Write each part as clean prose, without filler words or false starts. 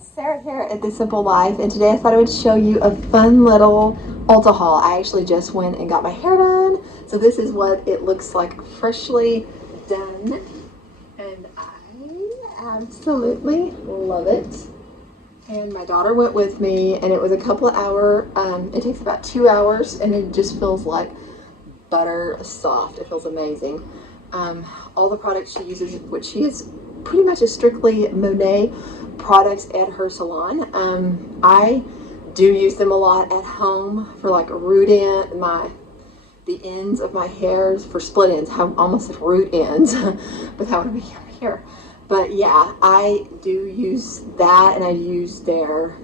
Sarah here at The Simple Life, and today I thought I would show you a fun little Ulta haul. I actually just went and got my hair done, so this is what it looks like freshly done, and I absolutely love it. And my daughter went with me, and it was a couple of hours. It takes about 2 hours, and it just feels like butter soft. It feels amazing. All the products she uses, which she is pretty much a strictly Monet products at her salon. I do use them a lot at home for like root end, the ends of my hairs for split ends. I almost said root ends, but that would be here. But yeah, I do use that, and I use their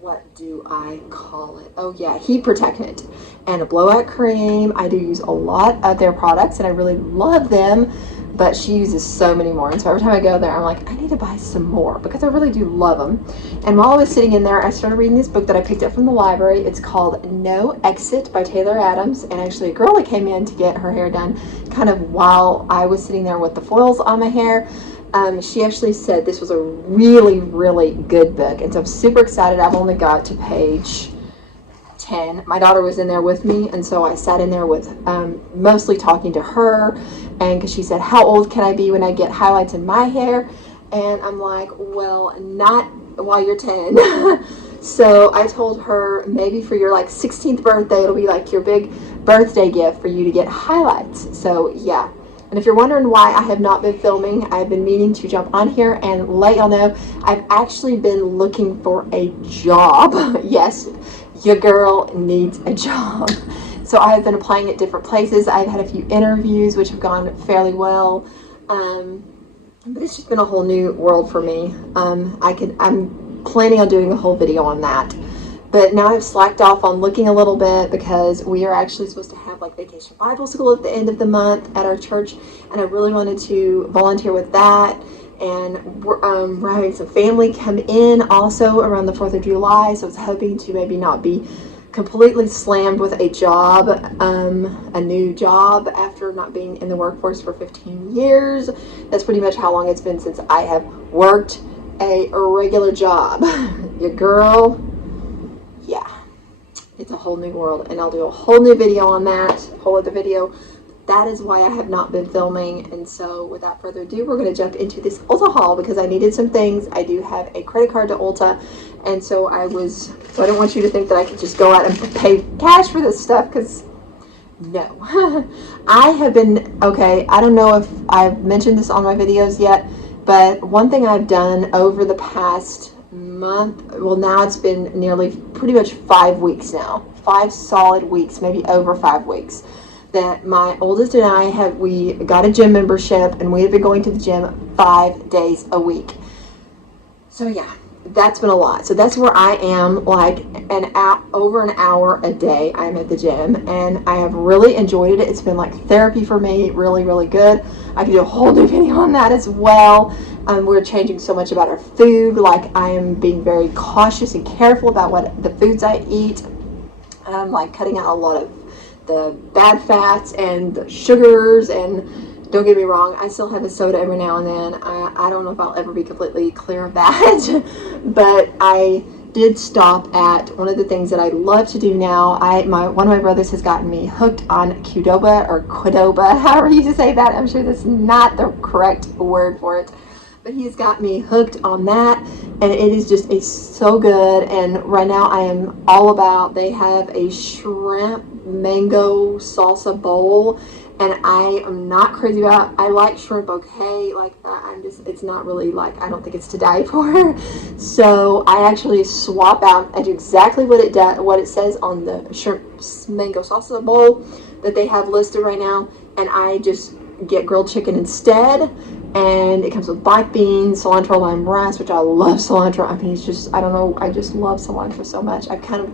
what do I call it? Oh yeah, heat protectant and a blowout cream. I do use a lot of their products, and I really love them, but she uses so many more, and so every time I go there I'm like, I need to buy some more because I really do love them. And while I was sitting in there, I started reading this book that I picked up from the library. It's called No Exit by Taylor Adams, and actually a girl that came in to get her hair done kind of while I was sitting there with the foils on my hair, she actually said this was a really, really good book, and so I'm super excited. I've only got to page 10. My daughter was in there with me, and so I sat in there with mostly talking to her, and because she said, how old can I be when I get highlights in my hair? And I'm like, well, not while you're 10. So I told her maybe for your like 16th birthday, it'll be like your big birthday gift for you to get highlights. So yeah. And if you're wondering why I have not been filming, I've been meaning to jump on here and let y'all know I've actually been looking for a job. Yes, your girl needs a job. So I have been applying at different places. I've had a few interviews which have gone fairly well. But it's just been a whole new world for me. I'm planning on doing a whole video on that. But now I've slacked off on looking a little bit because we are actually supposed to have like vacation Bible school at the end of the month at our church, and I really wanted to volunteer with that. And we're having some family come in also around the 4th of July, so I was hoping to maybe not be completely slammed with a job, a new job after not being in the workforce for 15 years. That's pretty much how long it's been since I have worked a regular job. Your girl, yeah, it's a whole new world, and I'll do a whole new video on that, whole other video. That is why I have not been filming. And so without further ado, we're going to jump into this Ulta haul because I needed some things. I do have a credit card to Ulta, and so I don't want you to think that I could just go out and pay cash for this stuff, because no. I have been, okay, I don't know if I've mentioned this on my videos yet, but one thing I've done over the past month, well, now it's been nearly pretty much 5 weeks now, 5 solid weeks, maybe over 5 weeks, that my oldest and I we got a gym membership, and we have been going to the gym 5 days a week. So yeah, that's been a lot. So that's where I am, like over an hour a day I'm at the gym, and I have really enjoyed it. It's been like therapy for me, really, really good. I could do a whole new video on that as well. We're changing so much about our food. Like, I am being very cautious and careful about what the foods I eat. I'm like cutting out a lot of the bad fats and the sugars, and don't get me wrong, I still have a soda every now and then. I don't know if I'll ever be completely clear of that, but I did stop at one of the things that I love to do now. One of my brothers has gotten me hooked on Qdoba, however you say that. I'm sure that's not the correct word for it, but he's got me hooked on that, and it's so good. And right now I am all about, they have a shrimp mango salsa bowl, and I am not crazy about, I like shrimp, okay, like it's not really like, I don't think it's to die for. So I actually swap out, I do exactly what it says on the shrimp mango salsa bowl that they have listed right now, and I just get grilled chicken instead. And it comes with black beans, cilantro, lime rice, which I love cilantro. I mean, it's just, I don't know, I just love cilantro so much. I've kind of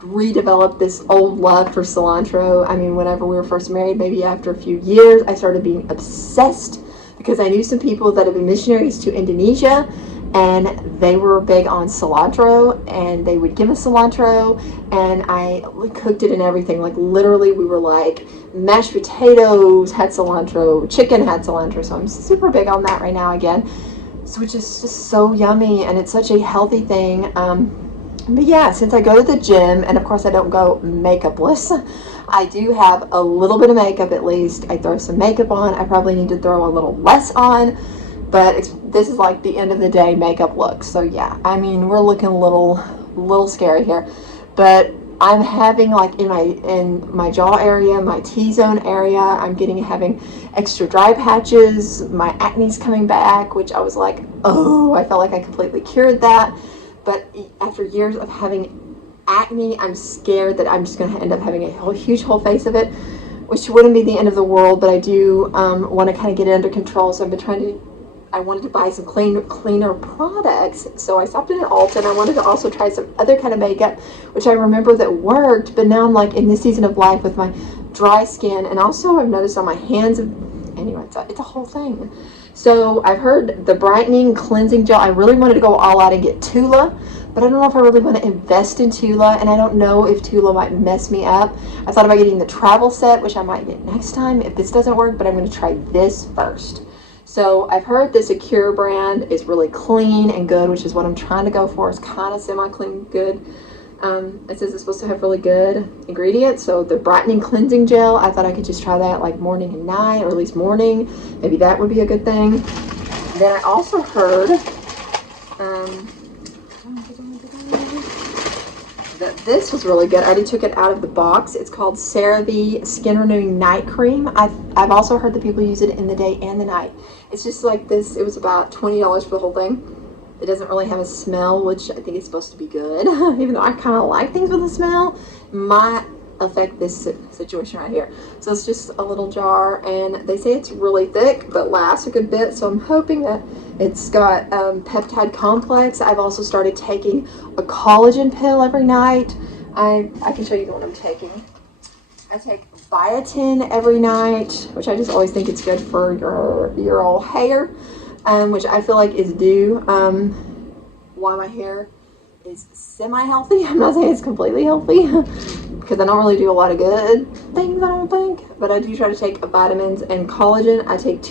redeveloped this old love for cilantro. I mean, whenever we were first married, maybe after a few years, I started being obsessed because I knew some people that have been missionaries to Indonesia, and they were big on cilantro, and they would give us cilantro, and I cooked it in everything. Like, literally, we were like, mashed potatoes had cilantro, chicken had cilantro, so I'm super big on that right now again. which is just so yummy, and it's such a healthy thing. But yeah, since I go to the gym, and of course I don't go makeupless, I do have a little bit of makeup at least. I throw some makeup on. I probably need to throw a little less on, but this is like the end of the day makeup look. So yeah, I mean, we're looking a little scary here, but I'm having like in my jaw area, my T-zone area, having extra dry patches. My acne's coming back, which I was like, oh, I felt like I completely cured that. But after years of having acne, I'm scared that I'm just going to end up having a huge whole face of it, which wouldn't be the end of the world, but I do want to kind of get it under control. So I've been I wanted to buy some cleaner products. So I stopped in at Ulta, and I wanted to also try some other kind of makeup, which I remember that worked, but now I'm like in this season of life with my dry skin, and also I've noticed on my hands, anyway, it's a whole thing. So I've heard the brightening cleansing gel. I really wanted to go all out and get Tula, but I don't know if I really want to invest in Tula, and I don't know if Tula might mess me up. I thought about getting the travel set, which I might get next time if this doesn't work, but I'm going to try this first. So I've heard this Acure brand is really clean and good, which is what I'm trying to go for. It's kind of semi-clean good. It says it's supposed to have really good ingredients. So the brightening cleansing gel, I thought I could just try that like morning and night, or at least morning. Maybe that would be a good thing. Then I also heard that this was really good. I already took it out of the box. It's called CeraVe Skin Renewing Night Cream. I've also heard that people use it in the day and the night. It's just like this. It was about $20 for the whole thing. It doesn't really have a smell, which I think is supposed to be good. Even though I kind of like things with a smell, might affect this situation right here. So it's just a little jar, and they say it's really thick but lasts a good bit. So I'm hoping that it's got peptide complex. I've also started taking a collagen pill every night. I can show you the one I'm taking. I take biotin every night, which I just always think it's good for your old hair. Which I feel like is due why my hair is semi-healthy. I'm not saying it's completely healthy because I don't really do a lot of good things, I don't think, but I do try to take vitamins and collagen. I take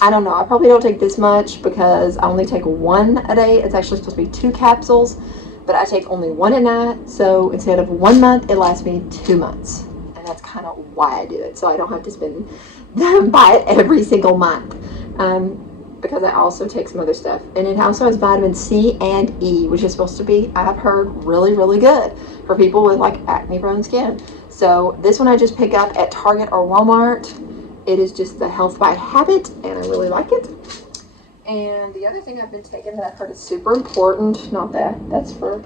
I don't know, I probably don't take this much because I only take one a day. It's actually supposed to be 2 capsules, but I take only one at night. So instead of 1 month, it lasts me 2 months, and that's kind of why I do it, so I don't have to buy it every single month. Because I also take some other stuff, and it also has vitamin C and E, which is supposed to be, I've heard, really, really good for people with like acne prone skin. So this one I just pick up at Target or Walmart. It is just the Health by Habit, and I really like it. And the other thing I've been taking that I've heard is super important, not that's for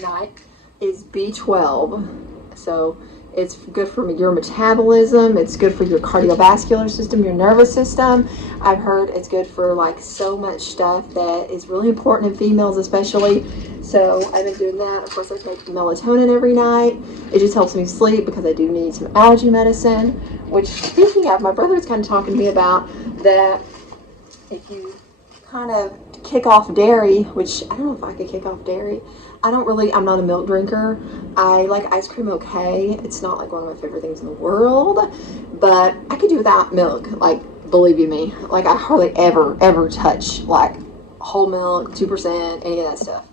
night, is B12. So it's good for your metabolism. It's good for your cardiovascular system, your nervous system. I've heard it's good for like so much stuff that is really important in females especially. So I've been doing that. Of course, I take melatonin every night. It just helps me sleep because I do need some allergy medicine. Which, speaking of, my brother was kind of talking to me about that if you kind of kick off dairy, which I don't know if I could kick off dairy. I'm not a milk drinker. I like ice cream okay. It's not like one of my favorite things in the world, but I could do without milk. Like, believe you me, like I hardly ever touch like whole milk, 2%, any of that stuff.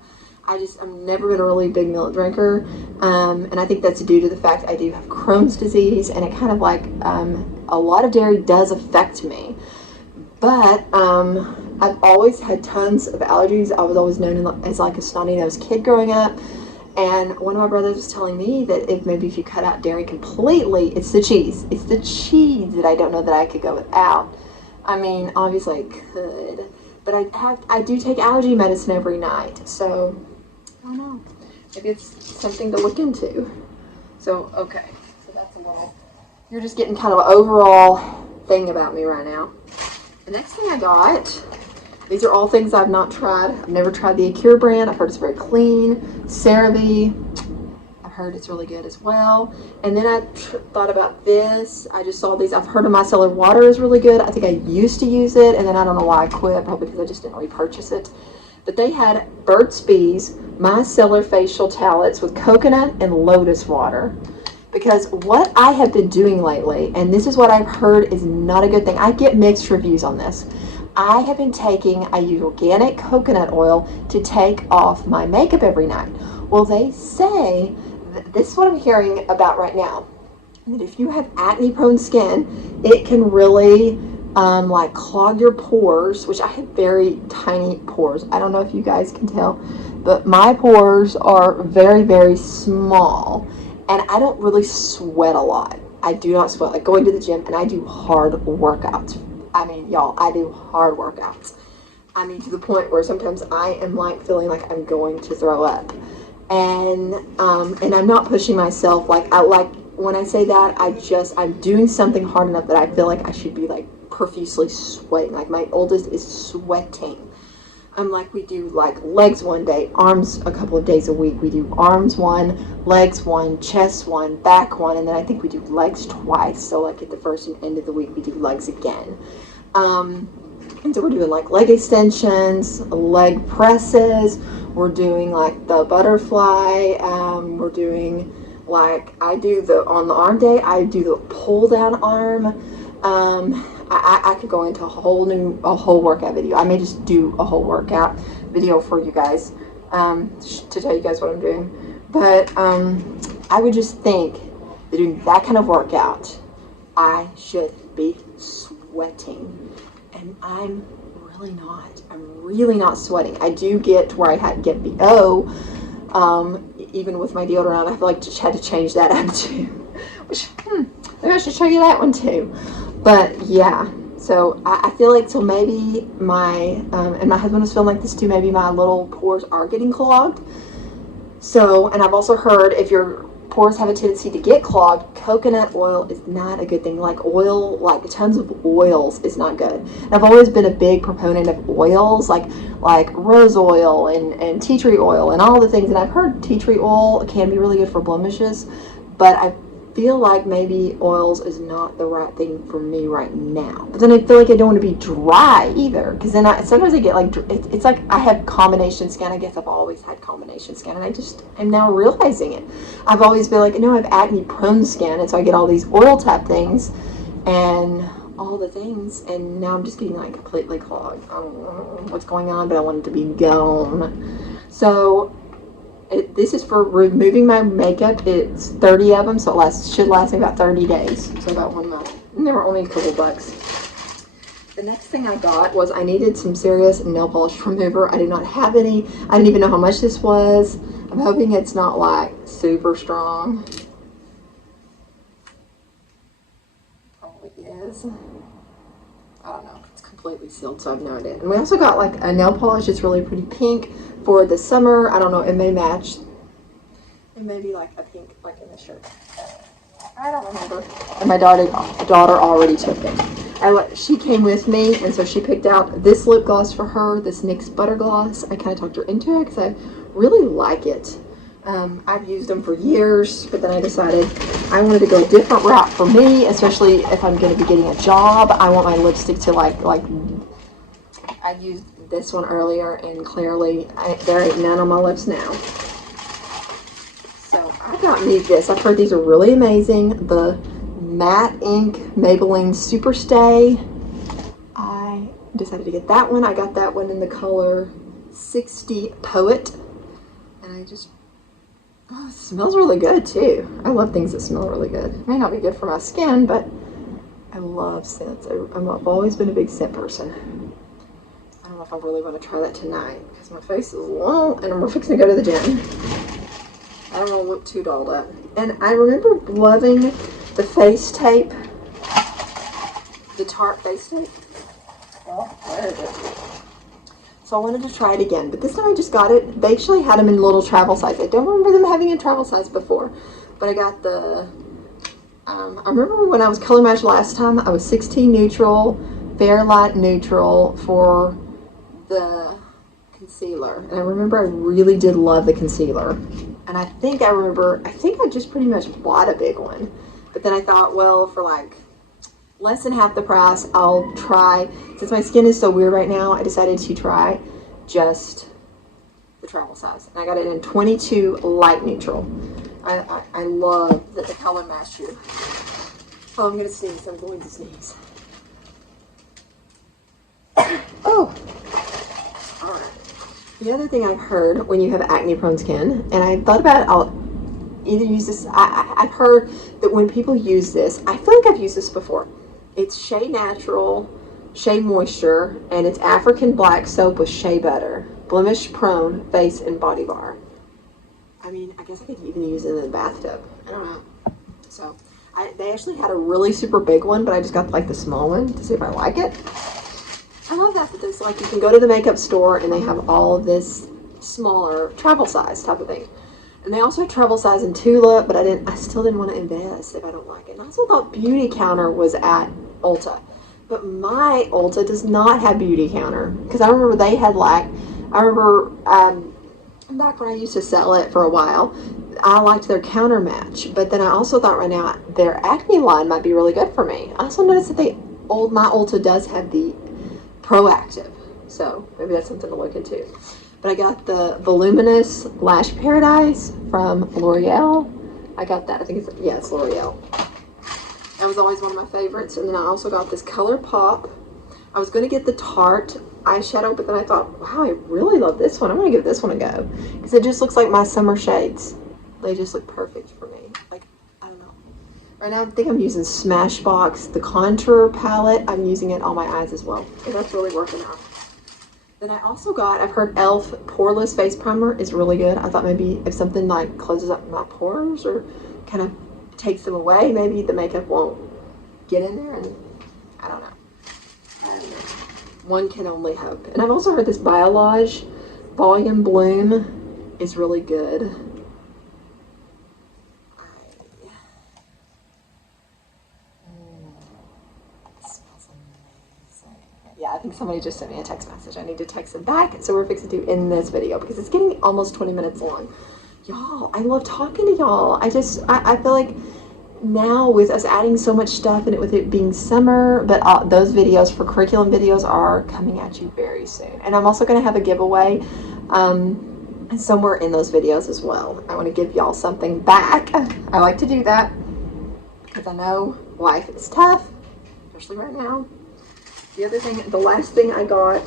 I'm never been a really big milk drinker, and I think that's due to the fact I do have Crohn's disease, and it kind of like a lot of dairy does affect me. But I've always had tons of allergies. I was always known as like a snotty-nosed kid growing up. And one of my brothers was telling me that if you cut out dairy completely, it's the cheese. It's the cheese that I don't know that I could go without. I mean, obviously I could, but I do take allergy medicine every night. So I don't know. Maybe it's something to look into. So, okay. So that's a little, you're just getting kind of an overall thing about me right now. The next thing I got, these are all things I've not tried. I've never tried the Acure brand. I've heard it's very clean. CeraVe, I've heard it's really good as well. And then I thought about this. I just saw these. I've heard of micellar water is really good. I think I used to use it, and then I don't know why I quit, probably because I just didn't repurchase it. But they had Burt's Bees micellar facial towelettes with coconut and lotus water. Because what I have been doing lately, and this is what I've heard is not a good thing. I get mixed reviews on this. I have been I use organic coconut oil to take off my makeup every night. Well, they say, this is what I'm hearing about right now, that if you have acne prone skin, it can really like clog your pores, which I have very tiny pores. I don't know if you guys can tell, but my pores are very, very small, and I don't really sweat a lot. I do not sweat, like going to the gym, and I do hard workouts. I mean, y'all, I do hard workouts. I mean, to the point where sometimes I am like feeling like I'm going to throw up. And I'm not pushing myself. Like, when I say that, I'm doing something hard enough that I feel like I should be like profusely sweating. Like, my oldest is sweating. I'm like, we do like legs one day, arms a couple of days a week. We do arms one, legs one, chest one, back one, and then I think we do legs twice. So like at the first and end of the week, we do legs again. And so we're doing like leg extensions, leg presses. We're doing like the butterfly. We're doing like, on the arm day, I do the pull down arm. I could go into a whole workout video. I may just do a whole workout video for you guys, to tell you guys what I'm doing. But I would just think that doing that kind of workout, I should be sweating, and I'm really not. I'm really not sweating. I do get to where I get BO, even with my deodorant. I feel like just had to change that up too. Which, maybe I should show you that one too. But yeah, so I feel like, so maybe and my husband was feeling like this too, maybe my little pores are getting clogged. So, and I've also heard if your pores have a tendency to get clogged, coconut oil is not a good thing. Like oil, like tons of oils is not good. And I've always been a big proponent of oils, like rose oil and tea tree oil and all the things. And I've heard tea tree oil can be really good for blemishes, but I feel like maybe oils is not the right thing for me right now. But then I feel like I don't want to be dry either, because then sometimes I get like, it's like I have combination skin. I guess I've always had combination skin, and I'm now realizing it. I've always been like, no, I have acne prone skin, and so I get all these oil type things and all the things, and now I'm just getting like completely clogged. I don't know what's going on, but I want it to be gone. So this is for removing my makeup. It's 30 of them, so it should last me about 30 days, so about 1 month. And they were only a couple bucks. The next thing I got was I needed some serious nail polish remover. I do not have any. I didn't even know how much this was. I'm hoping it's not like super strong. Probably is. I don't know. It's completely sealed, so I have no idea. And we also got like a nail polish. It's really pretty pink for the summer. I don't know. It may match. It may be like a pink, like in the shirt. I don't remember. And my daughter already took it. She came with me, and so she picked out this lip gloss for her, this NYX Butter Gloss. I kind of talked her into it because I really like it. I've used them for years, but then I decided I wanted to go a different route for me, especially if I'm going to be getting a job. I want my lipstick to like I used this one earlier, and clearly there ain't none on my lips now. So I got me this. I've heard these are really amazing. The Matte Ink Maybelline Super Stay. I decided to get that one. I got that one in the color 60 Poet, and it smells really good too. I love things that smell really good. It may not be good for my skin, but I love scents. I've always been a big scent person. I don't know if I really want to try that tonight because my face is long and we're fixing to go to the gym. I don't want to look too dolled up. And I remember loving the face tape, the Tarte face tape. Oh, where is it? So I wanted to try it again, but this time I just got it. They actually had them in little travel size. I don't remember them having a travel size before, but I got the, I remember when I was color matched last time, I was 16 neutral, fair light neutral for the concealer. And I remember I really did love the concealer. And I think I just pretty much bought a big one. But then I thought, well, for like less than half the price, I'll try, since my skin is so weird right now, I decided to try just the travel size. And I got it in 22 light neutral. I love that the color matched you. Oh, I'm going to sneeze. I'm going to sneeze. Oh, all right. The other thing I've heard when you have acne prone skin, and I thought about it, I'll either use this, I've heard that when people use this, I feel like I've used this before. It's Shea Natural, Shea Moisture, and it's African black soap with shea butter. Blemish prone face and body bar. I mean, I guess I could even use it in the bathtub. I don't know. So, they actually had a really super big one, but I just got like the small one to see if I like it. I love that there's like, you can go to the makeup store and they have all of this smaller travel size type of thing. And they also have travel size in Tulip, but I still didn't want to invest if I don't like it. And I also thought Beauty Counter was at Ulta. But my Ulta does not have Beauty Counter. Because I remember they had like, back when I used to sell it for a while, I liked their counter match. But then I also thought right now their acne line might be really good for me. I also noticed that my Ulta does have the Proactive. So maybe that's something to look into. But I got the Voluminous Lash Paradise from L'Oreal. I got that. I think it's L'Oreal. That was always one of my favorites. And then I also got this Color Pop. I was going to get the Tarte eyeshadow, but then I thought, wow, I really love this one. I'm going to give this one a go. Because it just looks like my summer shades. They just look perfect for me. Like, I don't know. Right now, I think I'm using Smashbox, the contour palette. I'm using it on my eyes as well. And that's really working out. Then I also I've heard e.l.f. Poreless Face Primer is really good. I thought maybe if something like closes up my pores or kind of takes them away, maybe the makeup won't get in there, and I don't know. One can only hope. And I've also heard this Biolage Volume Bloom is really good. Yeah, I think somebody just sent me a text message. I need to text them back, so we're fixing to end this video because it's getting almost 20 minutes long. Y'all, I love talking to y'all. I feel like now with us adding so much stuff and with it being summer, but those videos for curriculum videos are coming at you very soon. And I'm also going to have a giveaway somewhere in those videos as well. I want to give y'all something back. I like to do that because I know life is tough, especially right now. The last thing I got,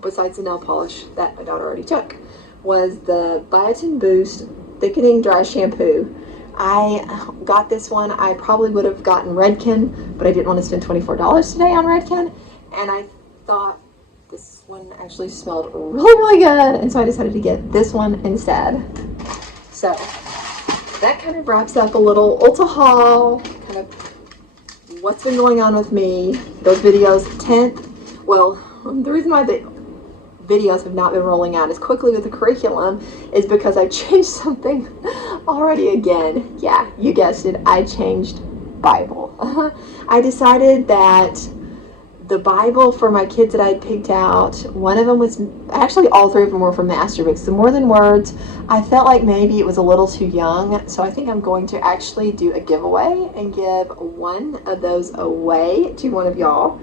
besides the nail polish that my daughter already took, was the Biotin Boost Thickening Dry Shampoo. I got this one. I probably would have gotten Redken, but I didn't want to spend $24 today on Redken. And I thought this one actually smelled really, really good. And so I decided to get this one instead. So that kind of wraps up a little Ulta haul, kind of what's been going on with me. Those videos, 10th, well, the reason why the videos have not been rolling out as quickly with the curriculum is because I changed something already again. Yeah, you guessed it, I changed Bible. I decided that the Bible for my kids that I had picked out, one of them was, actually all three of them were from Masterbooks. The More Than Words, I felt like maybe it was a little too young, so I think I'm going to actually do a giveaway and give one of those away to one of y'all.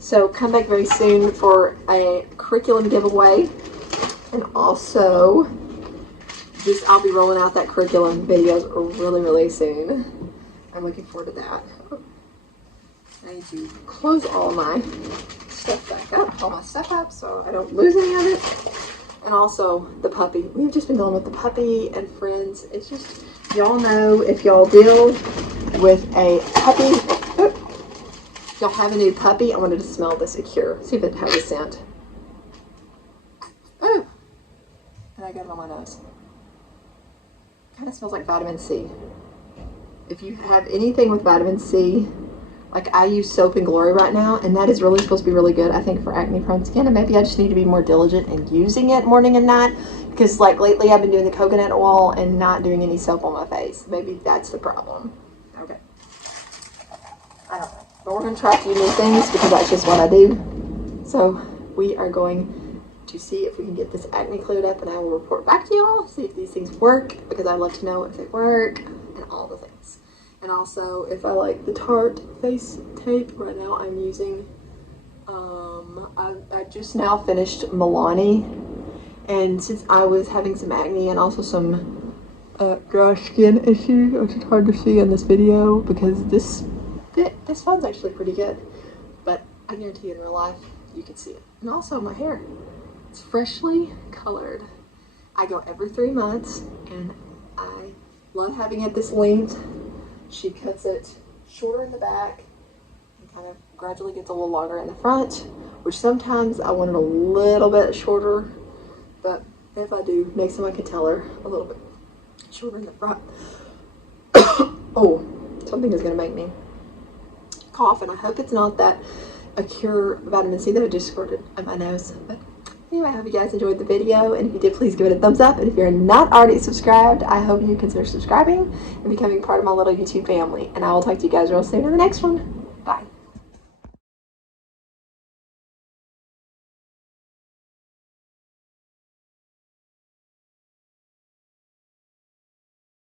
So come back very soon for a curriculum giveaway, and also I'll be rolling out that curriculum videos really, really soon. I'm looking forward to that. I need to close all my stuff back up, all my stuff up, so I don't lose any of it. And also the puppy. We've just been dealing with the puppy and friends. It's just, y'all know if y'all deal with a puppy, if y'all have a new puppy, I wanted to smell the Secure. See if it has a scent. Oh, and I got it on my nose. Kind of smells like vitamin C. If you have anything with vitamin C, like I use Soap and Glory right now, and that is really supposed to be really good, I think, for acne prone skin. And maybe I just need to be more diligent in using it morning and night, because like lately I've been doing the coconut oil and not doing any soap on my face. Maybe that's the problem. Okay. I don't know. But we're going to try a few new things because that's just what I do. So we are going to see if we can get this acne cleared up, and I will report back to y'all, see if these things work, because I love to know if they work and all the things. And also, if I like the Tarte face tape, right now I'm using, I just now finished Milani. And since I was having some acne and also some dry skin issues, which is hard to see in this video because this phone's actually pretty good. But I guarantee you in real life, you can see it. And also my hair, it's freshly colored. I go every 3 months and I love having it this length. She cuts it shorter in the back and kind of gradually gets a little longer in the front, which sometimes I want it a little bit shorter, but if I do, next time I can tell her a little bit shorter in the front. Oh, something is gonna make me cough, and I hope it's not that Acure vitamin C that I just squirted in my nose. But anyway, I hope you guys enjoyed the video, and if you did, please give it a thumbs up. And if you're not already subscribed, I hope you consider subscribing and becoming part of my little YouTube family. And I will talk to you guys real soon in the next one. Bye.